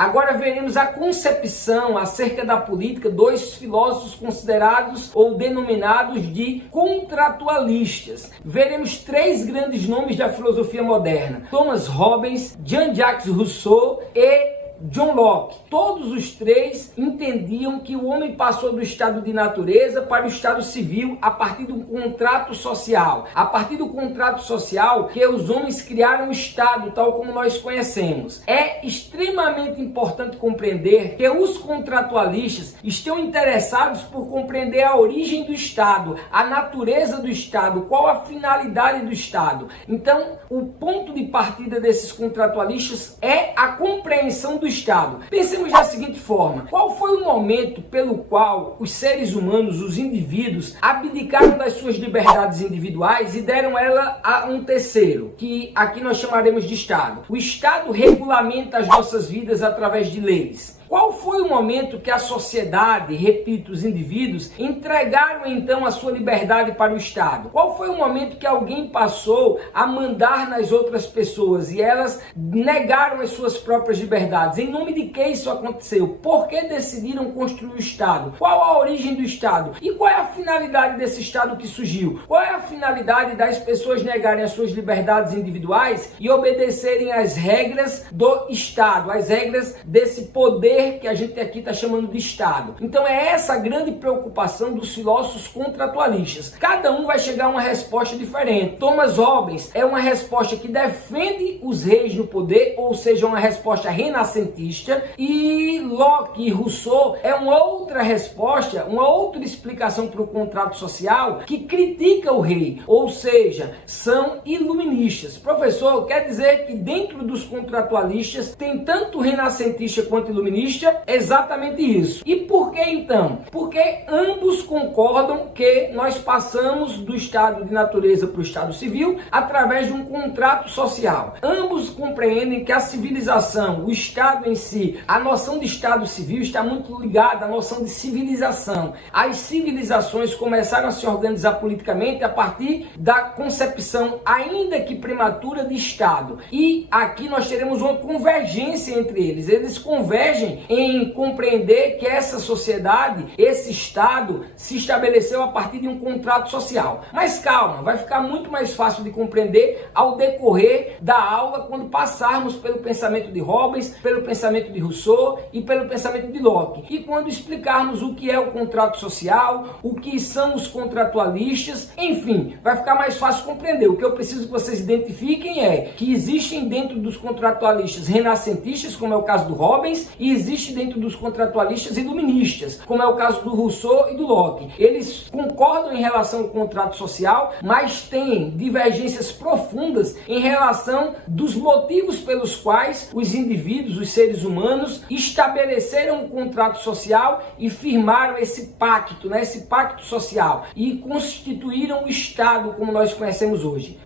Agora veremos a concepção acerca da política dos filósofos considerados ou denominados de contratualistas. Veremos três grandes nomes da filosofia moderna: Thomas Hobbes, Jean-Jacques Rousseau e John Locke. Todos os três entendiam que o homem passou do estado de natureza para o estado civil a partir de um contrato social. A partir do contrato social que os homens criaram o estado tal como nós conhecemos. É extremamente importante compreender que os contratualistas estão interessados por compreender a origem do estado, a natureza do estado, qual a finalidade do estado. Então, o ponto de partida desses contratualistas é a compreensão do Estado. Pensemos da seguinte forma: qual foi o momento pelo qual os seres humanos, os indivíduos, abdicaram das suas liberdades individuais e deram ela a um terceiro, que aqui nós chamaremos de Estado? O Estado regulamenta as nossas vidas através de leis. Qual foi o momento que a sociedade, repito, os indivíduos, entregaram então a sua liberdade para o Estado? Qual foi o momento que alguém passou a mandar nas outras pessoas e elas negaram as suas próprias liberdades? Em nome de que isso aconteceu? Por que decidiram construir o Estado? Qual a origem do Estado? E qual é a finalidade desse Estado que surgiu? Qual é a finalidade das pessoas negarem as suas liberdades individuais e obedecerem às regras do Estado, às regras desse poder que a gente aqui está chamando de Estado? Então é essa a grande preocupação dos filósofos contratualistas. Cada um vai chegar a uma resposta diferente. Thomas Hobbes é uma resposta que defende os reis no poder, ou seja, uma resposta renascentista, e Locke e Rousseau é uma outra resposta, uma outra explicação para o contrato social que critica o rei, ou seja, são iluministas. Professor, quer dizer que dentro dos contratualistas tem tanto renascentista quanto iluminista? Exatamente isso. E por que então? Porque ambos concordam que nós passamos do estado de natureza para o estado civil através de um contrato social. Ambos compreendem que a civilização, o estado em si, a noção de estado civil está muito ligada à noção de civilização. As civilizações começaram a se organizar politicamente a partir da concepção, ainda que prematura, de estado. E aqui nós teremos uma convergência entre eles. Eles convergem em compreender que essa sociedade, esse Estado, se estabeleceu a partir de um contrato social. Mas calma, vai ficar muito mais fácil de compreender ao decorrer da aula, quando passarmos pelo pensamento de Hobbes, pelo pensamento de Rousseau e pelo pensamento de Locke. E quando explicarmos o que é o contrato social, o que são os contratualistas, enfim, vai ficar mais fácil compreender. O que eu preciso que vocês identifiquem é que existem dentro dos contratualistas renascentistas, como é o caso do Hobbes, e existe dentro dos contratualistas iluministas, como é o caso do Rousseau e do Locke. Eles concordam em relação ao contrato social, mas têm divergências profundas em relação dos motivos pelos quais os indivíduos, os seres humanos, estabeleceram um contrato social e firmaram esse pacto, esse pacto social, e constituíram o Estado como nós conhecemos hoje.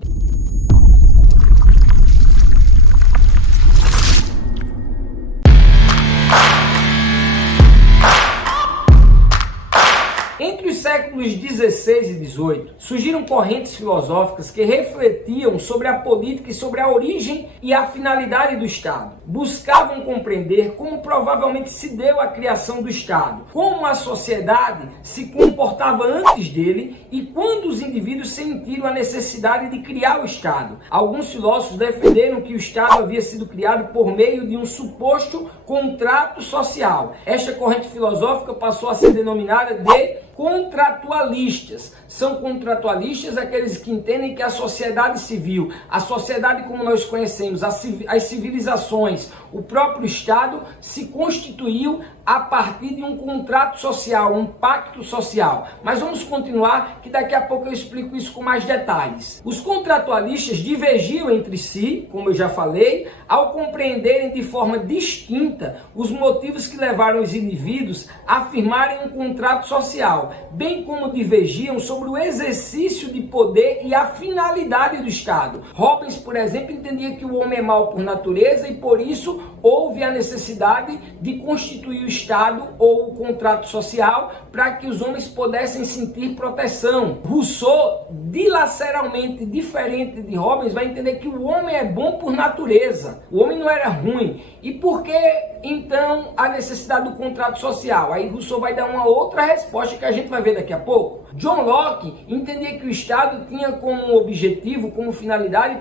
Entre os séculos XVI e XVIII, surgiram correntes filosóficas que refletiam sobre a política e sobre a origem e a finalidade do Estado. Buscavam compreender como provavelmente se deu a criação do Estado, como a sociedade se comportava antes dele e quando os indivíduos sentiram a necessidade de criar o Estado. Alguns filósofos defenderam que o Estado havia sido criado por meio de um suposto contrato social. Esta corrente filosófica passou a ser denominada de contratualistas. São contratualistas aqueles que entendem que a sociedade civil, a sociedade como nós conhecemos, as civilizações, o próprio Estado se constituiu a partir de um contrato social, um pacto social. Mas vamos continuar, que daqui a pouco eu explico isso com mais detalhes. Os contratualistas divergiam entre si, como eu já falei, ao compreenderem de forma distinta os motivos que levaram os indivíduos a firmarem um contrato social, bem como divergiam sobre o exercício de poder e a finalidade do Estado. Hobbes, por exemplo, entendia que o homem é mau por natureza e por isso houve a necessidade de constituir o Estado ou o contrato social para que os homens pudessem sentir proteção. Rousseau, dilaceralmente diferente de Hobbes, vai entender que o homem é bom por natureza. O homem não era ruim. E por que, então, a necessidade do contrato social? Aí Rousseau vai dar uma outra resposta que a gente vai ver daqui a pouco. John Locke entendia que o Estado tinha como objetivo, como finalidade,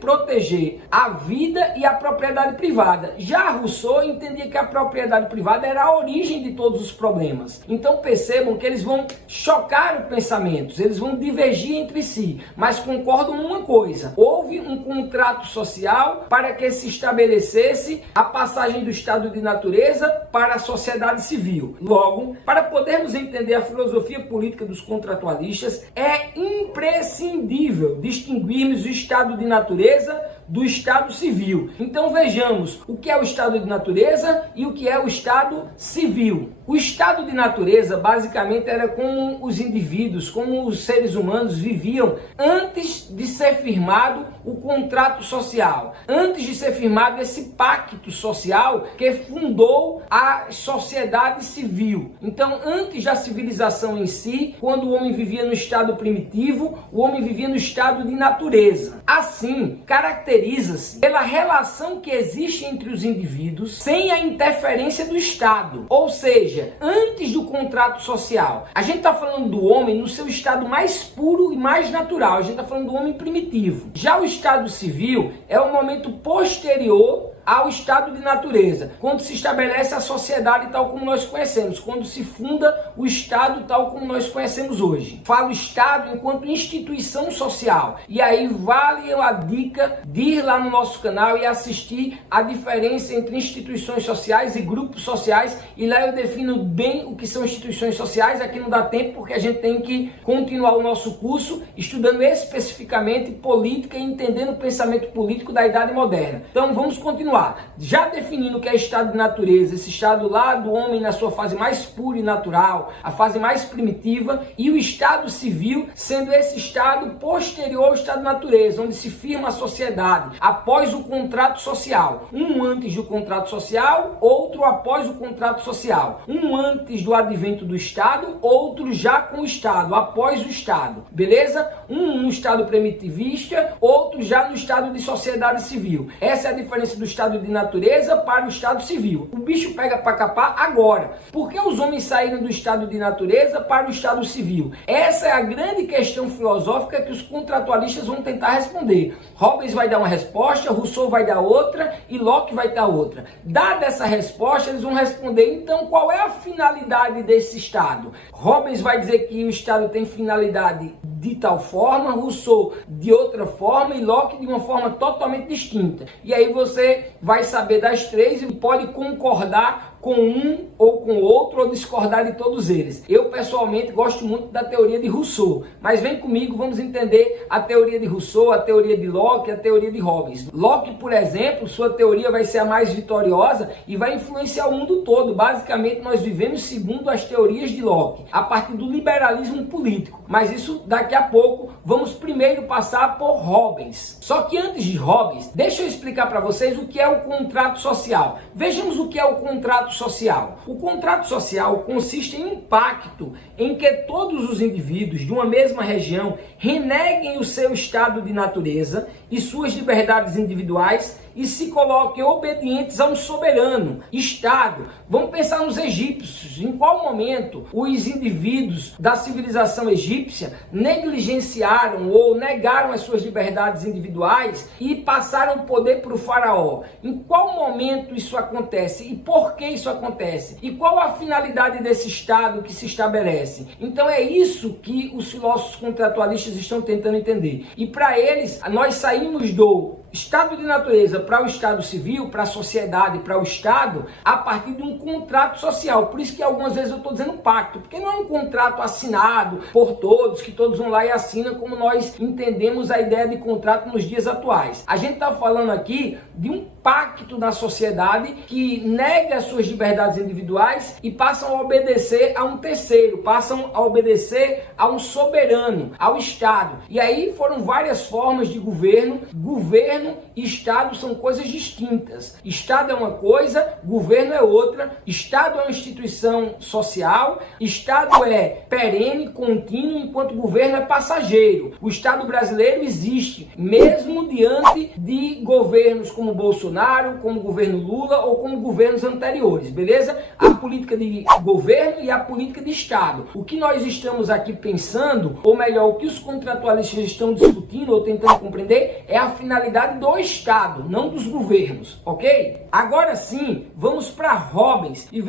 proteger a vida e a propriedade privada. Já Rousseau entendia que a propriedade privada era a origem de todos os problemas. Então percebam que eles vão chocar os pensamentos, eles vão divergir entre si, mas concordam numa coisa: houve um contrato social para que se estabelecesse a passagem do estado de natureza para a sociedade civil. Logo, para podermos entender a filosofia política dos contratualistas, é imprescindível distinguirmos o estado de natureza do estado civil. Então vejamos o que é o estado de natureza e o que é o estado civil. O estado de natureza basicamente era como os indivíduos, como os seres humanos viviam antes de ser firmado o contrato social, antes de ser firmado esse pacto social que fundou a sociedade civil. Então, antes da civilização em si, quando o homem vivia no estado primitivo, o homem vivia no estado de natureza. Assim, caracteriza-se pela relação que existe entre os indivíduos sem a interferência do Estado. Ou seja, antes do contrato social, a gente está falando do homem no seu estado mais puro e mais natural. A gente está falando do homem primitivo. Já o estado civil é o momento posterior ao estado de natureza, quando se estabelece a sociedade tal como nós conhecemos, quando se funda o Estado tal como nós conhecemos hoje. Falo Estado enquanto instituição social. E aí vale a dica de ir lá no nosso canal e assistir a diferença entre instituições sociais e grupos sociais, e lá eu defino bem o que são instituições sociais. Aqui não dá tempo porque a gente tem que continuar o nosso curso estudando especificamente política e entendendo o pensamento político da Idade Moderna. Então vamos continuar. Já definindo o que é estado de natureza, esse estado lá do homem na sua fase mais pura e natural, a fase mais primitiva, e o estado civil sendo esse estado posterior ao estado de natureza, onde se firma a sociedade após o contrato social. Um antes do contrato social, outro após o contrato social. Um antes do advento do Estado, outro já com o Estado, após o Estado. Beleza? Um no estado primitivista, outro já no estado de sociedade civil. Essa é a diferença do estado de natureza para o estado civil. O bicho pega para capar agora. Por que os homens saíram do estado de natureza para o estado civil? Essa é a grande questão filosófica que os contratualistas vão tentar responder. Hobbes vai dar uma resposta, Rousseau vai dar outra e Locke vai dar outra. Dada essa resposta, eles vão responder: então qual é a finalidade desse estado? Hobbes vai dizer que o estado tem finalidade de tal forma, Rousseau de outra forma e Locke de uma forma totalmente distinta. E aí você vai saber das três e pode concordar com um ou com outro, ou discordar de todos eles. Eu pessoalmente gosto muito da teoria de Rousseau, mas vem comigo, vamos entender a teoria de Rousseau, a teoria de Locke, a teoria de Hobbes. Locke, por exemplo, sua teoria vai ser a mais vitoriosa e vai influenciar o mundo todo. Basicamente, nós vivemos segundo as teorias de Locke, a partir do liberalismo político. Mas isso daqui a pouco. Vamos primeiro passar por Hobbes. Só que antes de Hobbes, deixa eu explicar para vocês o que é o contrato social. Vejamos o que é o contrato social. O contrato social consiste em um pacto em que todos os indivíduos de uma mesma região reneguem o seu estado de natureza e suas liberdades individuais e se coloquem obedientes a um soberano, Estado. Vamos pensar nos egípcios. Em qual momento os indivíduos da civilização egípcia negligenciaram ou negaram as suas liberdades individuais e passaram o poder para o faraó? Em qual momento isso acontece? E por que isso acontece? E qual a finalidade desse Estado que se estabelece? Então é isso que os filósofos contratualistas estão tentando entender. E para eles, nós saímos do estado de natureza para o estado civil, para a sociedade, para o Estado, a partir de um contrato social. Por isso que algumas vezes eu estou dizendo pacto, porque não é um contrato assinado por todos, que todos vão lá e assinam como nós entendemos a ideia de contrato nos dias atuais. A gente está falando aqui de um pacto pacto na sociedade que nega suas liberdades individuais e passam a obedecer a um terceiro, passam a obedecer a um soberano, ao Estado. E aí foram várias formas de governo. Governo e Estado são coisas distintas. Estado é uma coisa, governo é outra. Estado é uma instituição social, Estado é perene, contínuo, enquanto governo é passageiro. O Estado brasileiro existe, mesmo diante de governos como Bolsonaro, como o governo Lula ou como governos anteriores, beleza? A política de governo e a política de Estado. O que nós estamos aqui pensando, ou melhor, o que os contratualistas estão discutindo ou tentando compreender, é a finalidade do Estado, não dos governos, ok? Agora sim, vamos para Robbins e